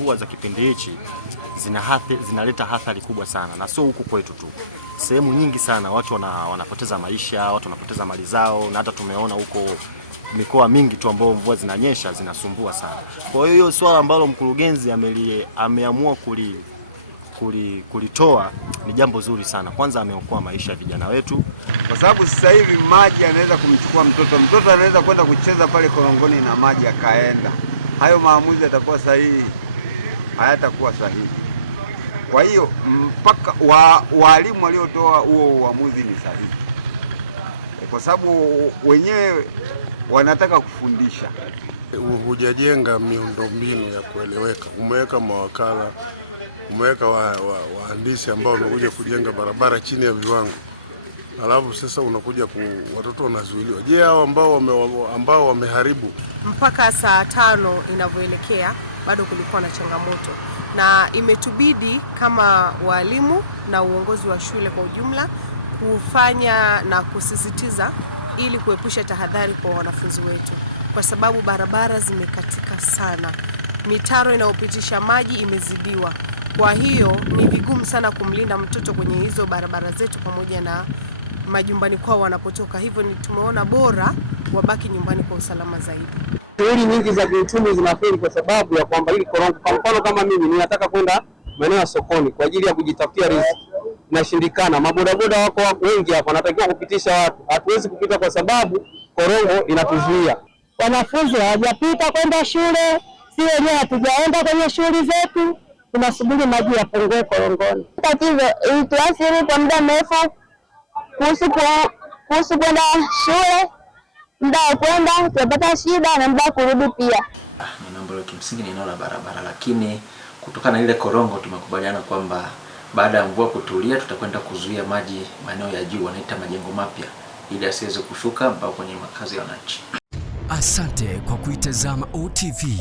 mvua za kipindi hichi zinaleta athari kubwa sana, na sio huku kwetu tu. Sehemu nyingi sana watu wanapoteza maisha, watu wanapoteza mali zao, na hata tumeona huko mikoa mingi tu ambao mvua zinanyesha zinasumbua sana. Kwa hiyo swala ambalo mkurugenzi ameamua kulitoa ni jambo zuri sana. Kwanza ameokoa maisha ya vijana wetu, kwa sababu sasa hivi maji yanaweza kumchukua mtoto anaweza kwenda kucheza pale korongoni na maji akaenda. Hayo maamuzi yatakuwa sahihi? Hayatakuwa sahihi. Kwa hiyo mpaka walimu waliotoa huo uamuzi ni sahihi, kwa sababu wenyewe wanataka kufundisha. Hujajenga miundombinu ya kueleweka, umeweka mawakala, umeweka wahandisi ambao wamekuja kujenga barabara chini ya viwango, alafu sasa unakuja watoto wanazuiliwa. Je, hao ambao wameharibu? Mpaka saa 5 inavyoelekea bado kulikuwa na changamoto, na imetubidi kama walimu na uongozi wa shule kwa ujumla kufanya na kusisitiza ili kuepusha tahadhari kwa wanafunzi wetu, kwa sababu barabara zimekatika sana, mitaro inayopitisha maji imezidiwa. Kwa hiyo ni vigumu sana kumlinda mtoto kwenye hizo barabara zetu pamoja na majumbani kwao wanapotoka. Hivyo ni tumeona bora wabaki nyumbani kwa usalama zaidi. Shughuli nyingi za kiuchumi zinafeli kwa sababu ya kwamba hili korongo. Kwa mfano kama mimi ninataka kwenda maeneo ya sokoni kwa ajili ya kujitafutia riziki, inashindikana. Mabodaboda wako wengi hapa, natakiwa kupitisha watu, hatuwezi kupita kwa sababu korongo inatuzuia. Wanafunzi hawajapita kwenda shule, si wenyewe hatujaenda kwenye shughuli zetu, tunasubiri maji yapungue korongoni. Tatizo ilituathiri kwa muda mrefu kuhusu kwenda shule, muda wa kwenda tunapata shida na muda kurudi pia. Ni mambo ya kimsingi, ni eneo la barabara, lakini kutokana na ile korongo tumekubaliana kwamba baada ya mvua kutulia tutakwenda kuzuia maji maeneo ya juu, wanaita majengo mapya, ili asiweze kushuka mpaka kwenye makazi ya wananchi. Asante kwa kuitazama OTV.